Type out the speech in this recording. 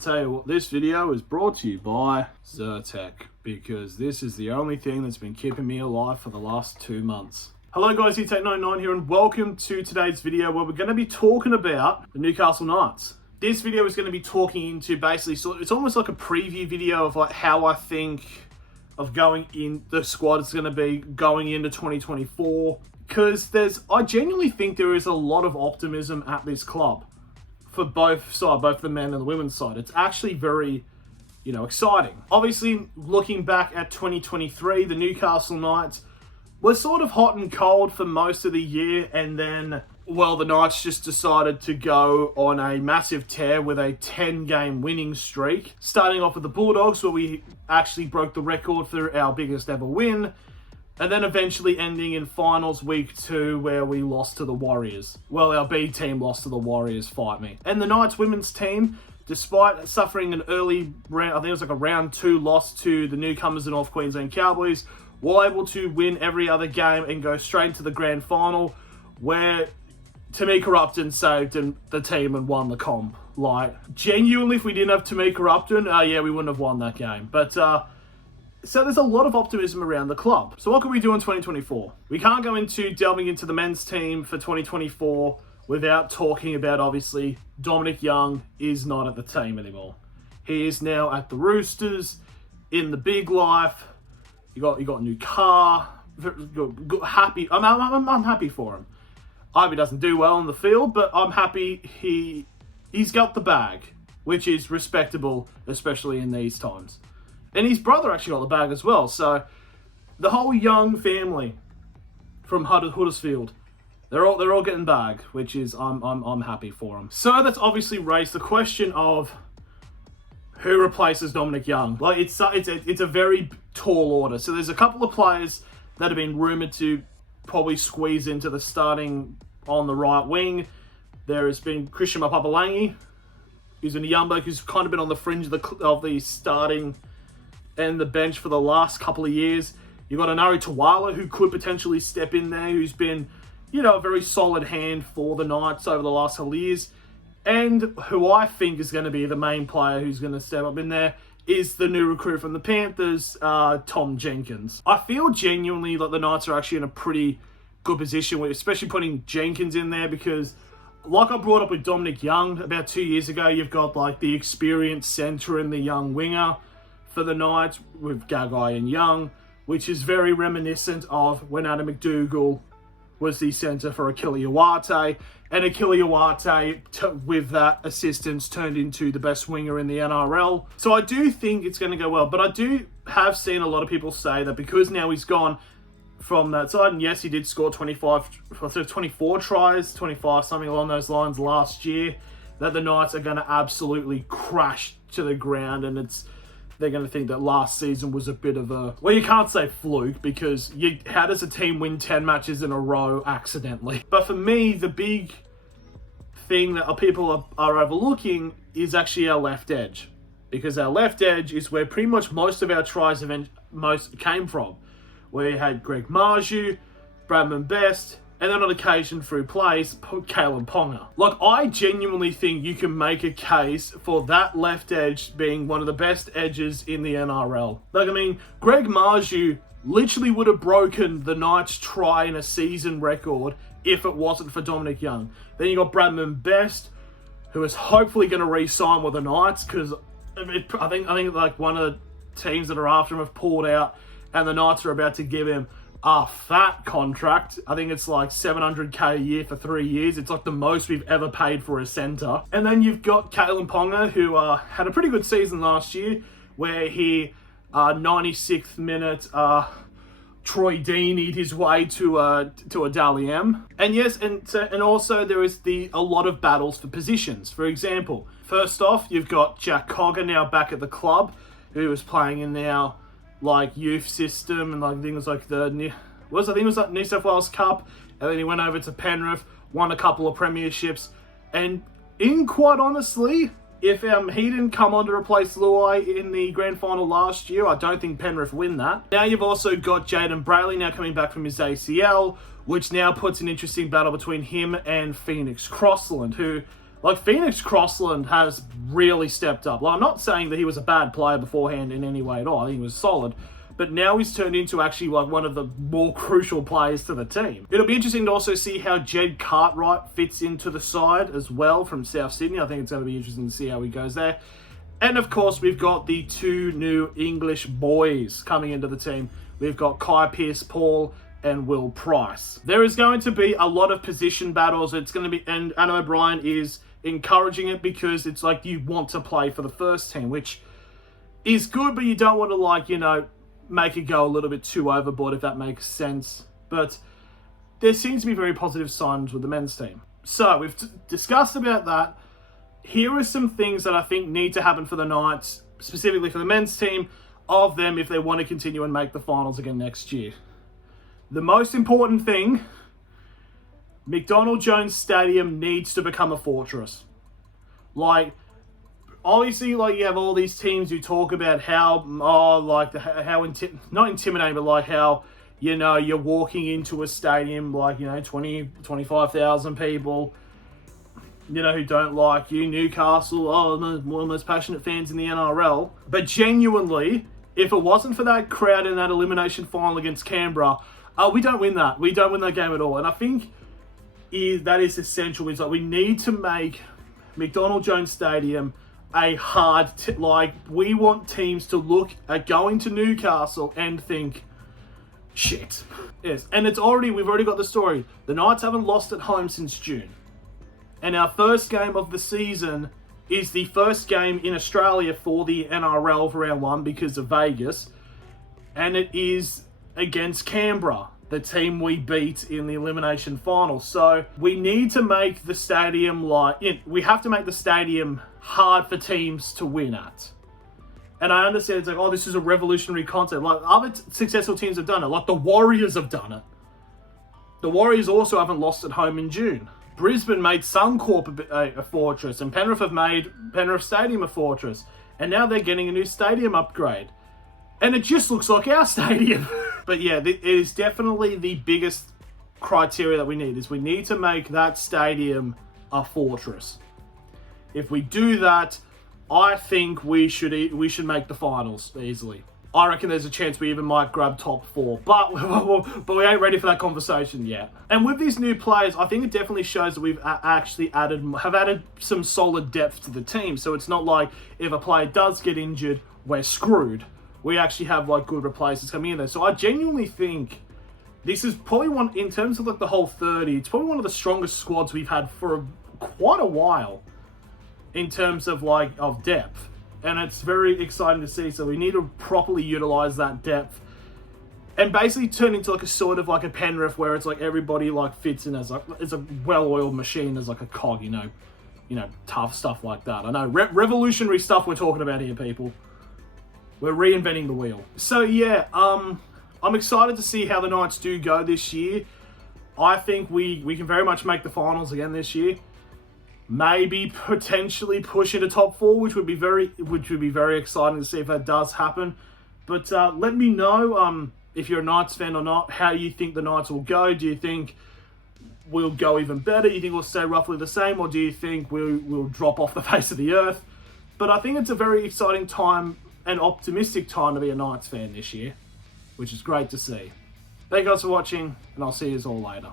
Tell you what, this video is brought to you by Zyrtec, because this is the only thing that's been keeping me alive for the last 2 months. Hello guys, Take99 here, and welcome to today's video where we're going to be talking about the Newcastle Knights. This video is going to be talking into basically, so it's almost like a preview video of like how I think of going in the squad is going to be going into 2024, because I genuinely think there is a lot of optimism at this club. For both sides, both the men and the women's side. It's actually very, exciting. Obviously, looking back at 2023, the Newcastle Knights were sort of hot and cold for most of the year, and then, the Knights just decided to go on a massive tear with a 10-game winning streak. Starting off with the Bulldogs, where we actually broke the record for our biggest ever win, and then eventually ending in finals week 2 where we lost to the Warriors. Well, our B team lost to the Warriors, fight me. And the Knights women's team, despite suffering an early round, I think it was like a round 2 loss to the newcomers, the North Queensland Cowboys, were able to win every other game and go straight to the grand final, where Tamika Upton saved the team and won the comp. Like, genuinely, if we didn't have Tamika Upton, we wouldn't have won that game. But, so there's a lot of optimism around the club. So what can we do in 2024? We can't go into delving into the men's team for 2024 without talking about, obviously, Dominic Young is not at the team anymore. He is now at the Roosters, in the big life. You got a new car. Happy. I'm happy for him. I hope he doesn't do well in the field, but I'm happy he's got the bag, which is respectable, especially in these times. And his brother actually got the bag as well. So the whole Young family from Huddersfield, they're all getting bag, which is I'm happy for them. So that's obviously raised the question of who replaces Dominic Young. Like it's a very tall order. So there's a couple of players that have been rumored to probably squeeze into the starting on the right wing. There has been Christian Mapapalangi, who's a young bloke who's kind of been on the fringe of the starting and the bench for the last couple of years. You've got Anari Tawala, who could potentially step in there, who's been, a very solid hand for the Knights over the last couple of years. And who I think is going to be the main player who's going to step up in there is the new recruit from the Panthers, Tom Jenkins. I feel genuinely like the Knights are actually in a pretty good position, especially putting Jenkins in there, because like I brought up with Dominic Young about 2 years ago, you've got like the experienced centre and the young winger for the Knights with Gagai and Young, which is very reminiscent of when Adam McDougall was the centre for Achille Iwate, and Achille Iwate, with that assistance, turned into the best winger in the NRL. So I do think it's going to go well, but I do have seen a lot of people say that because now he's gone from that side, and yes, he did score 24 tries, 25, something along those lines last year, that the Knights are going to absolutely crash to the ground, and they're going to think that last season was a bit of a... Well, you can't say fluke, because how does a team win 10 matches in a row accidentally? But for me, the big thing that people are overlooking is actually our left edge. Because our left edge is where pretty much most of our tries came from. Where you had Greg Marju, Bradman Best, and then on occasion through plays, Kalen Ponga. Like, I genuinely think you can make a case for that left edge being one of the best edges in the NRL. Greg Marju literally would have broken the Knights' try in a season record if it wasn't for Dominic Young. Then you got Bradman Best, who is hopefully going to re-sign with the Knights, because I think like one of the teams that are after him have pulled out, and the Knights are about to give him a fat contract. I think it's like $700K a year for 3 years. It's like the most we've ever paid for a centre. And then you've got Kalen Ponga, who had a pretty good season last year, where he, 96th minute, Troy Deeney'd his way to a Dally M. And yes, and also there is a lot of battles for positions. For example, first off, you've got Jack Cogger now back at the club, who is playing in our youth system, and I think it was New South Wales Cup, and then he went over to Penrith, won a couple of premierships, and quite honestly, if he didn't come on to replace Luai in the grand final last year, I don't think Penrith win that. Now you've also got Jaden Brayley now coming back from his ACL, which now puts an interesting battle between him and Phoenix Crossland, who Like, Phoenix Crossland has really stepped up. Like, I'm not saying that he was a bad player beforehand in any way at all. I think he was solid. But now he's turned into actually like one of the more crucial players to the team. It'll be interesting to also see how Jed Cartwright fits into the side as well from South Sydney. I think it's going to be interesting to see how he goes there. And of course, we've got the two new English boys coming into the team. We've got Kai Pearce-Paul and Will Price. There is going to be a lot of position battles. It's going to be, and Anna O'Brien is encouraging it because it's like you want to play for the first team, which is good, but you don't want to, like, you know, make it go a little bit too overboard, if that makes sense. But there seems to be very positive signs with the men's team. So we've discussed about that. Here are some things that I think need to happen for the Knights, specifically for the men's team, of them if they want to continue and make the finals again next year. The most important thing, McDonald Jones Stadium needs to become a fortress. Like, obviously, like, you have all these teams who talk about how, not intimidating, but like how, you know, you're walking into a stadium, like, you know, 20, 25,000 people, you know, who don't like you. Newcastle, one of the most passionate fans in the NRL. But genuinely, if it wasn't for that crowd in that elimination final against Canberra, we don't win that. We don't win that game at all. And I think that is essential. Is like, we need to make McDonald Jones Stadium a hard, like, we want teams to look at going to Newcastle and think, shit. Yes, and we've already got the story. The Knights haven't lost at home since June. And our first game of the season is the first game in Australia for the NRL for round one because of Vegas. And it is against Canberra, the team we beat in the elimination final. So we need to make the stadium we have to make the stadium hard for teams to win at. And I understand it's like, oh, this is a revolutionary concept. Like, other successful teams have done it. Like, the Warriors have done it. The Warriors also haven't lost at home in June. Brisbane made Suncorp a fortress, and Penrith have made Penrith Stadium a fortress. And now they're getting a new stadium upgrade. And it just looks like our stadium. But yeah, it is definitely the biggest criteria that we need, is we need to make that stadium a fortress. If we do that, I think we should make the finals easily. I reckon there's a chance we even might grab top 4, but we ain't ready for that conversation yet. And with these new players, I think it definitely shows that we've actually added some solid depth to the team. So it's not like if a player does get injured, we're screwed. We actually have like good replacements coming in there. So I genuinely think this is probably one, in terms of like the whole 30, it's probably one of the strongest squads we've had for quite a while in terms of of depth. And it's very exciting to see. So we need to properly utilize that depth and basically turn into like a sort of like a Penrith where it's like everybody like fits in as it's a well-oiled machine, as like a cog, you know, tough stuff like that. I know revolutionary stuff we're talking about here, people. We're reinventing the wheel. So yeah, I'm excited to see how the Knights do go this year. I think we can very much make the finals again this year. Maybe potentially push into top 4, which would be very exciting to see if that does happen. But let me know if you're a Knights fan or not, how you think the Knights will go. Do you think we'll go even better? Do you think we'll stay roughly the same, or do you think we'll drop off the face of the earth? But I think it's a very exciting time and optimistic time to be a Knights fan this year, which is great to see. Thank you guys for watching, and I'll see you all later.